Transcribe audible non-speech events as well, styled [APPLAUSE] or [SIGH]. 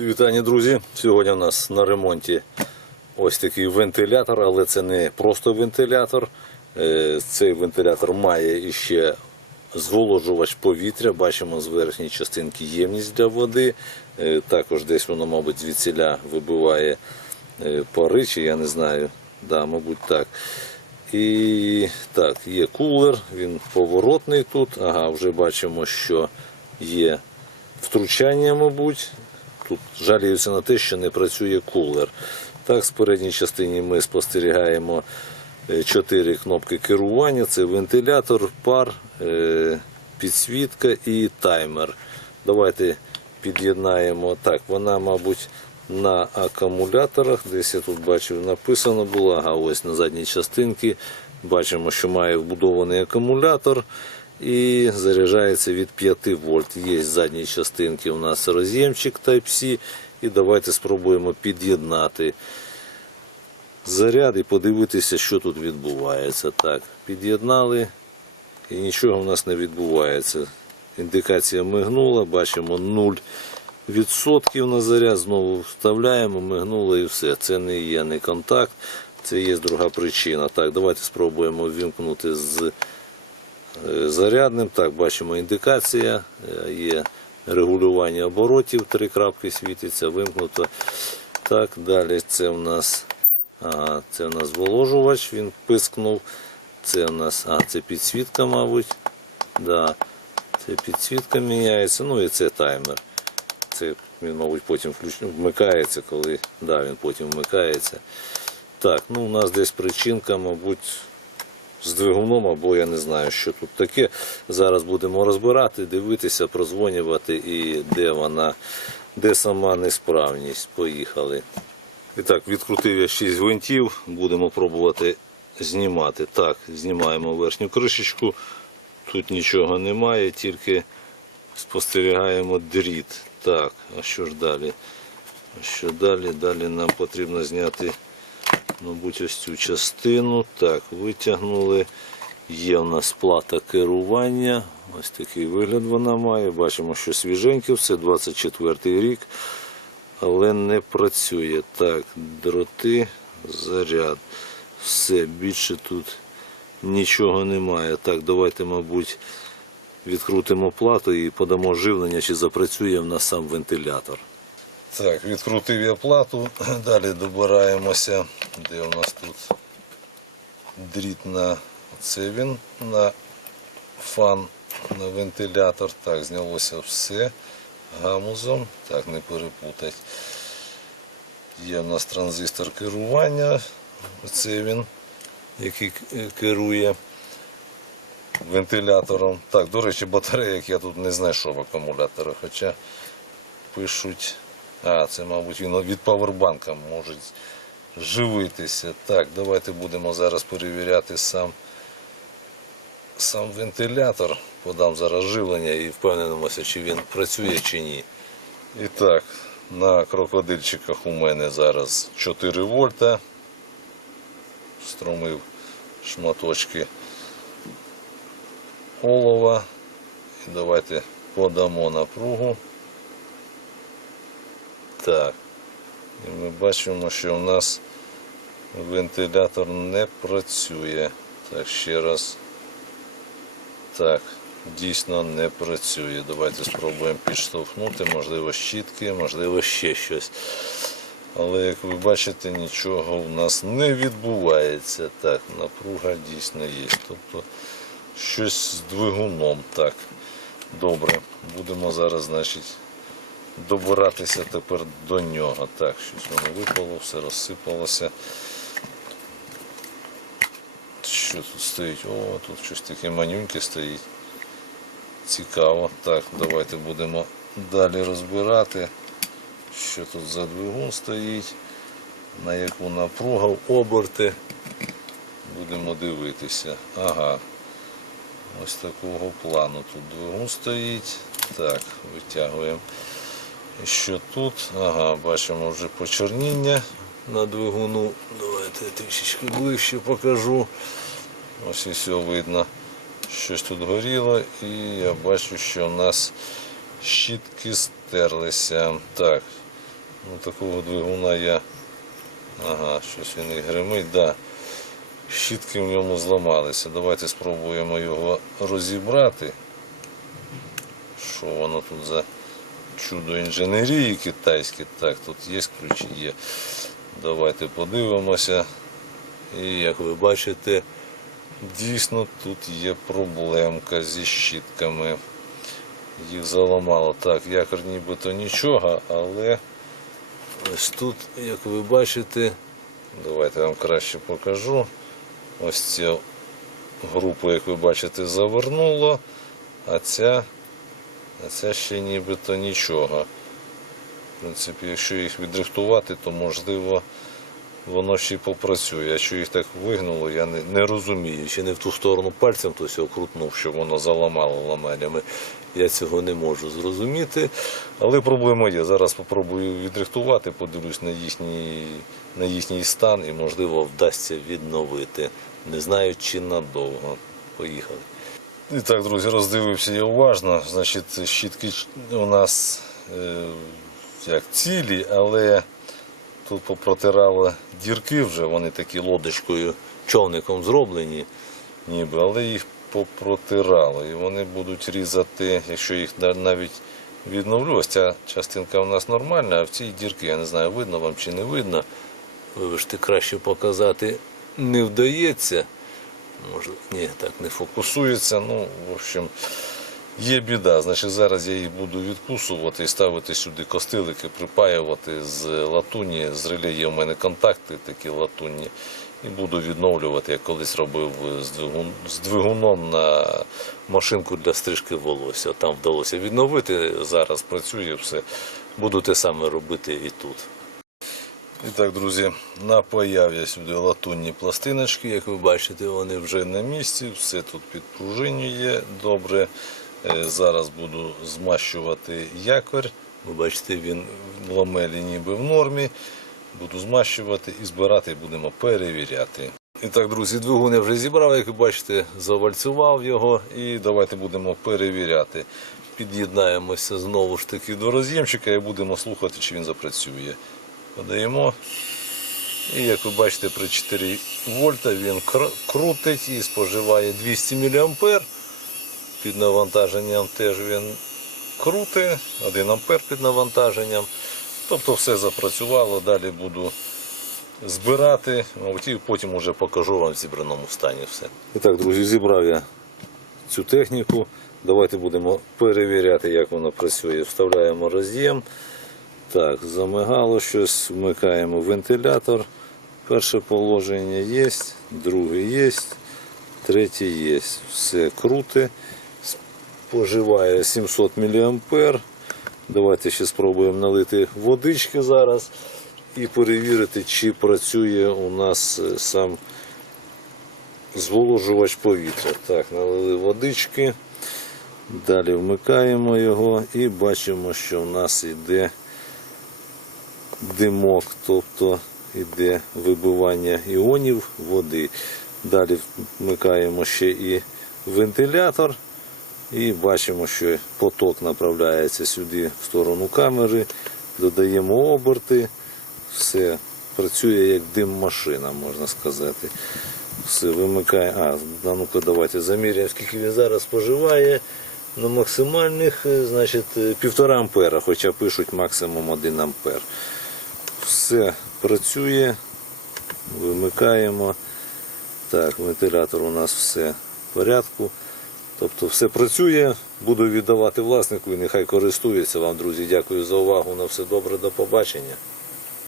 Вітання, друзі! Сьогодні у нас на ремонті ось такий вентилятор, але це не просто вентилятор. Е, Цей вентилятор має іще зволожувач повітря. Бачимо з верхньої частинки ємність для води. Е, Також десь воно, мабуть, звідсіля вибиває е, пари, чи я не знаю. Да, мабуть, так. І так, є кулер, він поворотний тут. Ага, вже бачимо, що є втручання, мабуть. Тут жаліються на те, що не працює кулер. Так, з передній частині ми спостерігаємо е, чотири кнопки керування: це вентилятор, пар, е, підсвітка і таймер. Давайте під'єднаємо так. Вона, мабуть, на акумуляторах. Десь я тут бачив, написано було. Ага, ось на задній частинці. Бачимо, що має вбудований акумулятор і заряджається від 5 вольт. Є з задньої частинки у нас роз'ємчик Type-C. І давайте спробуємо під'єднати заряд і подивитися, що тут відбувається. Так, під'єднали і нічого у нас не відбувається. Індикація мигнула, бачимо 0% на заряд, знову вставляємо, мигнуло і все. Це не є не контакт, це є друга причина. Так, давайте спробуємо ввімкнути з зарядним. Так, бачимо індикація, е, є регулювання оборотів, три крапки світиться, вимкнуто. Так, далі це у нас, ага, це у нас зволожувач, він пискнув. Це у нас, а, це підсвітка, мабуть. Да. Це підсвітка міняється, ну і це таймер. Це він, мабуть, потім включ... вмикається, коли да, він потім вмикається. Так, ну у нас десь причинка, мабуть, з двигуном, або я не знаю, що тут таке. Зараз будемо розбирати, дивитися, прозвонювати і де вона, де сама несправність. Поїхали. І так, відкрутив я 6 гвинтів, будемо пробувати знімати. Так, знімаємо верхню кришечку. Тут нічого немає, тільки спостерігаємо дріт. Так, а що ж далі? Що далі? Далі нам потрібно зняти, мабуть, ось цю частину. Так, витягнули. Є у нас плата керування. Ось такий вигляд вона має. Бачимо, що свіженьке, все 24 рік, але не працює. Так, дроти, заряд. Все, більше тут нічого немає. Так, давайте, мабуть, відкрутимо плату і подамо живлення, чи запрацює в нас сам вентилятор. Так, відкрутив я плату, [CLEARS THROAT] далі добираємося, де у нас тут дріт на це він на фан, на вентилятор. Так, знялося все гамузом. Так, не перепутать. Є у нас транзистор керування. Це він, який керує вентилятором. Так, до речі, батареїк я тут не знайшов акумулятора, хоча пишуть. А, це, мабуть, він від павербанка може живитися. Так, давайте будемо зараз перевіряти сам, сам вентилятор. Подам зараз живлення і впевнимося, чи він працює чи ні. І так, на крокодильчиках у мене зараз 4 вольта. Струмив шматочки олова. І давайте подамо напругу. Так. І ми бачимо, що у нас вентилятор не працює. Так, ще раз. Так, дійсно не працює. Давайте спробуємо підштовхнути, можливо, щітки, можливо, ще щось. Але як ви бачите, нічого у нас не відбувається. Так, напруга дійсно є. Тобто щось з двигуном. Так, добре. Будемо зараз, значить, добиратися тепер до нього. Так, щось воно випало, все розсипалося. Що тут стоїть? О, тут щось таке манюньке стоїть. Цікаво. Так, давайте будемо далі розбирати, що тут за двигун стоїть, на яку напругу оберти. Будемо дивитися. Ага. Ось такого плану тут двигун стоїть. Так, витягуємо. Що тут? Ага, бачимо вже почерніння на двигуну. Давайте я трішечки ближче покажу. Ось і все видно. Щось тут горіло, і я бачу, що у нас щітки стерлися. Так, Ну, такого двигуна я. Ага, щось він і гримить, да. Щітки в ньому зламалися. Давайте спробуємо його розібрати. Що воно тут за чудо інженерії китайське? Так, тут є ключі, є. Давайте подивимося. І як ви бачите, дійсно тут є проблемка зі щітками. Їх заламало. Так, якор нібито нічого, але ось тут, як ви бачите, давайте я вам краще покажу. Ось цю групу, як ви бачите, завернуло, а ця, ця ще нібито нічого. В принципі, якщо їх відрихтувати, то можливо воно ще й попрацює. А що їх так вигнуло, я не, не розумію. Чи не в ту сторону пальцем хтось його крутнув, щоб воно заламало ламелями. Я цього не можу зрозуміти. Але проблема є. Зараз спробую відрихтувати, подивлюсь на їхній, на їхній стан і, можливо, вдасться відновити. Не знаю, чи надовго. Поїхали. І так, друзі, роздивився я уважно. Значить, щітки у нас е, як цілі, але тут попротирали дірки вже, вони такі лодочкою, човником зроблені, ніби, але їх попротирали. І вони будуть різати, якщо їх навіть відновлю, ось ця частинка у нас нормальна, а в цій дірки, я не знаю, видно вам чи не видно. Вибачте, краще показати не вдається. Може, ні, так не фокусується. Ну, в общем, є біда. Значить, зараз я їх буду відкусувати і ставити сюди костилики, припаювати з латуні. З реле є в мене контакти такі латунні. І буду відновлювати, як колись робив з, двигун, з двигуном на машинку для стрижки волосся. Там вдалося відновити. Зараз працює все. Буду те саме робити і тут. І так, друзі, напаяв я сюди латунні пластиночки. Як ви бачите, вони вже на місці, все тут підпружинює добре. Е, Зараз буду змащувати якорь. Ви бачите, він в ламелі ніби в нормі. Буду змащувати і збирати, будемо перевіряти. І так, друзі, двигун я вже зібрав, як ви бачите, завальцював його і давайте будемо перевіряти. Під'єднаємося знову ж таки до роз'ємчика і будемо слухати, чи він запрацює. Подаємо. І як ви бачите, при 4 вольта він крутить і споживає 200 мА. Під навантаженням теж він крутить, 1 ампер під навантаженням. Тобто все запрацювало, далі буду збирати, і потім вже покажу вам в зібраному стані все. І так, друзі, зібрав я цю техніку. Давайте будемо перевіряти, як вона працює. Вставляємо роз'єм. Так, замигало щось, вмикаємо вентилятор. Перше положення є, друге є, третє є. Все круте. Споживає 700 мА. Давайте ще спробуємо налити водички зараз і перевірити, чи працює у нас е, сам зволожувач повітря. Так, налили водички. Далі вмикаємо його і бачимо, що в нас йде димок, тобто йде вибивання іонів води. Далі вмикаємо ще і вентилятор. І бачимо, що поток направляється сюди в сторону камери, додаємо оберти, все працює як дим-машина, можна сказати. Все вимикає. А, ну, ну-ка, давайте заміряємо, скільки він зараз споживає. На максимальних, е, значить, е, півтора ампера, хоча пишуть максимум 1 ампер. Все працює, вимикаємо. Так, вентилятор у нас все в порядку. Тобто все працює, буду віддавати власнику і нехай користується вам, друзі. Дякую за увагу. На все добре, до побачення.